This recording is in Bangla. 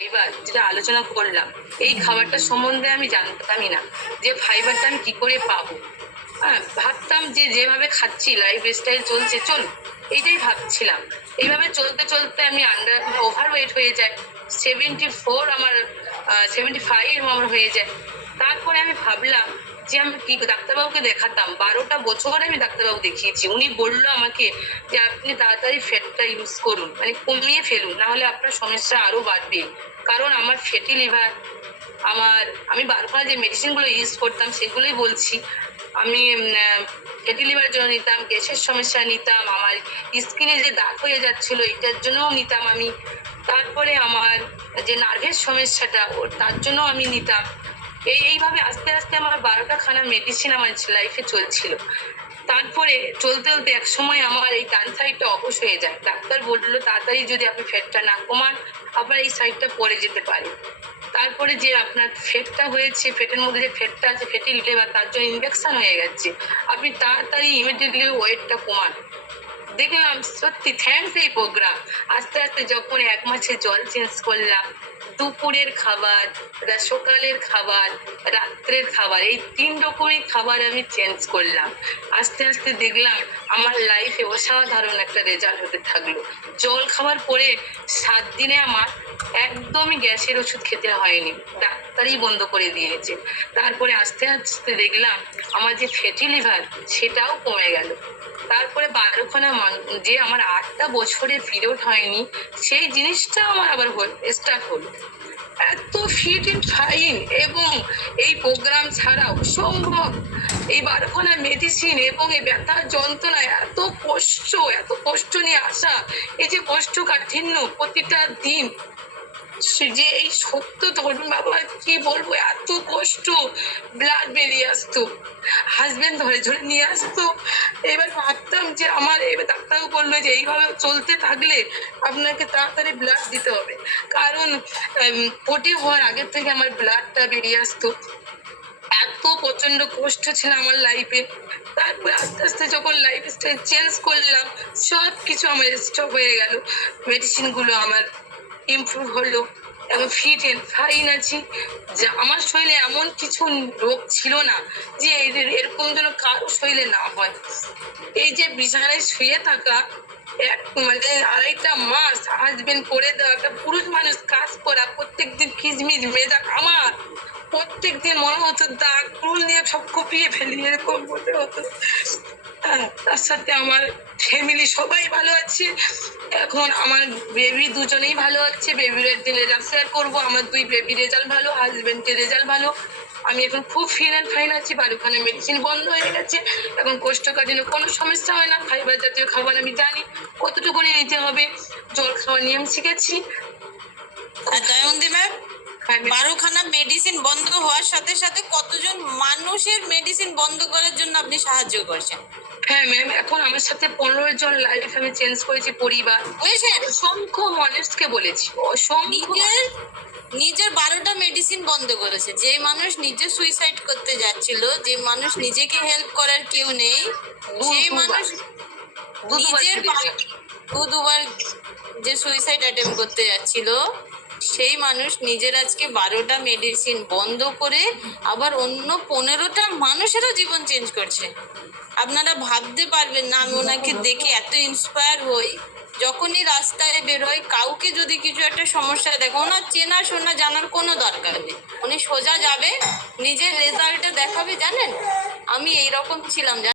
এবার যেটা আলোচনা করলাম, এই খাবারটা সম্বন্ধে আমি জানতামই না যে ফাইবারটা আমি কি করে পাবো। হ্যাঁ, ভাবতাম যে যেভাবে খাচ্ছি লাইফ স্টাইল চলছে চল, এইটাই ভাবছিলাম। এইভাবে চলতে চলতে আমি ওভারওয়েট হয়ে যায়, 74 আমার 75 আমার হয়ে যায়। তারপরে আমি ভাবলাম যে আমি কি ডাক্তারবাবুকে দেখাতাম, 12টা বছর আমি ডাক্তারবাবু দেখিয়েছি। উনি বললো আমাকে যে আপনি তাড়াতাড়ি ফ্যাটটা ইউজ করুন, মানে কমিয়ে ফেলুন, না হলে আপনার সমস্যা আরো বাড়বে। কারণ আমার ফ্যাটি লিভার, আমি বারবার যে মেডিসিনগুলো ইউজ করতাম সেগুলোই বলছি। আমি ফ্যাটি লিভারের জন্য নিতাম, গ্যাসের সমস্যা নিতাম, আমার স্কিনে যে দাগ হয়ে যাচ্ছিল এটার জন্যও নিতাম আমি। তারপরে আমার যে নার্ভের সমস্যাটা তার জন্য আমি নিতাম। এইভাবে আস্তে আস্তে আমার 12টা খানা মেডিসিন আমার লাইফে চলছিল। তারপরে চলতে চলতে এক সময় আমার এই ডান সাইডটা অবশ হয়ে যায়। ডাক্তার বললো তাড়াতাড়ি যদি আপনি ফ্যাটটা না কমান আপনার এই সাইডটা পড়ে যেতে পারে। তারপরে যে আপনার ফ্যাটটা হয়েছে, ফ্যাটের মধ্যে যে ফ্যাটটা আছে, ফ্যাটি লিভার, তার জন্য ইনফেকশন হয়ে গেছে, আপনি তাড়াতাড়ি ইমিডিয়েটলি ওয়েটটা কমান। দেখলাম সত্যি থ্যাংকস এই প্রোগ্রাম। আস্তে আস্তে যখন 1 মাসে জল চেঞ্জ করলাম, দুপুরের খাবার, সকালের খাবার, রাত্রের খাবার, এই 3 রকমই খাবার আমি চেঞ্জ করলাম। আস্তে আস্তে দেখলাম আমার লাইফে অসাধারণ একটা রেজাল্ট হতে থাকলো। জল খাওয়ার পরে 7 দিনে আমার একদমই গ্যাসের ওষুধ খেতে হয়নি, ডাক্তারই বন্ধ করে দিয়েছে। তারপরে আস্তে আস্তে দেখলাম আমার যে ফ্যাটি লিভার সেটাও কমে গেল। তারপরে 12খানা যে আমার 8টা বছরের পিরিয়ড হয়নি, সেই জিনিসটা আমার আবার স্টার্ট হলো। এত ফিট এন্ড ফাইন, এবং এই প্রোগ্রাম ছাড়াও সম্ভব এই 12খানা মেডিসিন এবং এই ব্যথার যন্ত্রণায় এত কষ্ট নিয়ে আসা, এই যে কষ্ট কাঠিন্য প্রতিটা দিন, যে এই সত্য ধরুন বাবা কি বলবো, এত কষ্ট, ব্লাড বেরিয়ে আসতো, হাজবেন্ড ধরে ধরে নিয়ে আসতো। এবার ভাবতাম যে আমার, এবার ডাক্তারও বললো যে এইভাবে চলতে থাকলে আপনাকে তাড়াতাড়ি ব্লাড দিতে হবে, কারণ পটি হওয়ার আগের থেকে আমার ব্লাডটা বেরিয়ে আসতো। এত প্রচন্ড কষ্ট ছিল আমার লাইফে। তারপর আস্তে আস্তে যখন লাইফ স্টাইল চেঞ্জ করলাম, সব কিছু আমার স্টপ হয়ে গেল, মেডিসিন গুলো আমার ইমপ্রুভ হলো এবং ফিট এন্ড ফাইন আছি। যা আমার শরীরে এমন কিছু রোগ ছিল না যে এরকম যেন কারো শরীরে না হয়। এই যে বিছানায় শুয়ে থাকা, মানে 2.5টা মাস হাজবেন্ড করে দেওয়া, একটা পুরুষ মানুষ কাজ করা, প্রত্যেকদিন খিচমিচ মেজাজ আমার, প্রত্যেকদিন মনে হতো দাগ ফুল নিয়ে সব কপিয়ে ফেলি, এরকম মনে হতো। তার সাথে আমার ফ্যামিলি সবাই ভালো আছে। এখন আমার বেবি দুজনেই ভালো আছে। বেবির একদিন রেজাল্ট শেয়ার করবো। আমার 2 বেবি রেজাল্ট ভালো, হাজবেন্ডের রেজাল্ট ভালো। আমি এখন খুব ফিট এন্ড ফাইন আছি। 12খানা মেডিসিন বন্ধ হয়ে গেছে, এখন কোষ্ঠকাঠিন্য কোনো সমস্যা হয় না। ফাইবার জাতীয় খাবার আমি জানি কতটুকু নিতে হবে, জল খাওয়ার নিয়ম শিখেছি। দয়ন্তি ম্যাম, 12খানা মেডিসিন বন্ধ হওয়ার সাথে সাথে কতজন মানুষের মেডিসিন বন্ধ করার জন্য আপনি সাহায্য করছেন? হ্যাঁ ম্যাম, এখন আমার সাথে 15 জন লাইফ আমি চেঞ্জ করেছি, পরিবার, অসংখ্য মানুষকে বলেছি, অসংখ্য। নিজের 12টা মেডিসিন বন্ধ করেছে। যে মানুষ নিজে সুইসাইড করতে যাচ্ছিল, যে মানুষ নিজেকে হেল্প করার কেউ নেই, সেই মানুষ নিজের দুবার যে সুইসাইড অ্যাটেম্প করতে যাচ্ছিল, সেই মানুষ নিজের আজকে 12টা মেডিসিন বন্ধ করে আবার অন্য 15টা মানুষেরও জীবন চেঞ্জ করছে। আপনারা ভাবতে পারবেন না, আমি ওনাকে দেখে এত ইন্সপায়ার হই। যখনই রাস্তায় বেরোয়, কাউকে যদি কিছু একটা সমস্যা দেখো, ওনার চেনা শোনা জানার কোনো দরকার নেই, উনি সোজা যাবে, নিজের রেজাল্টটা দেখাবে। জানেন, আমি এইরকম ছিলাম।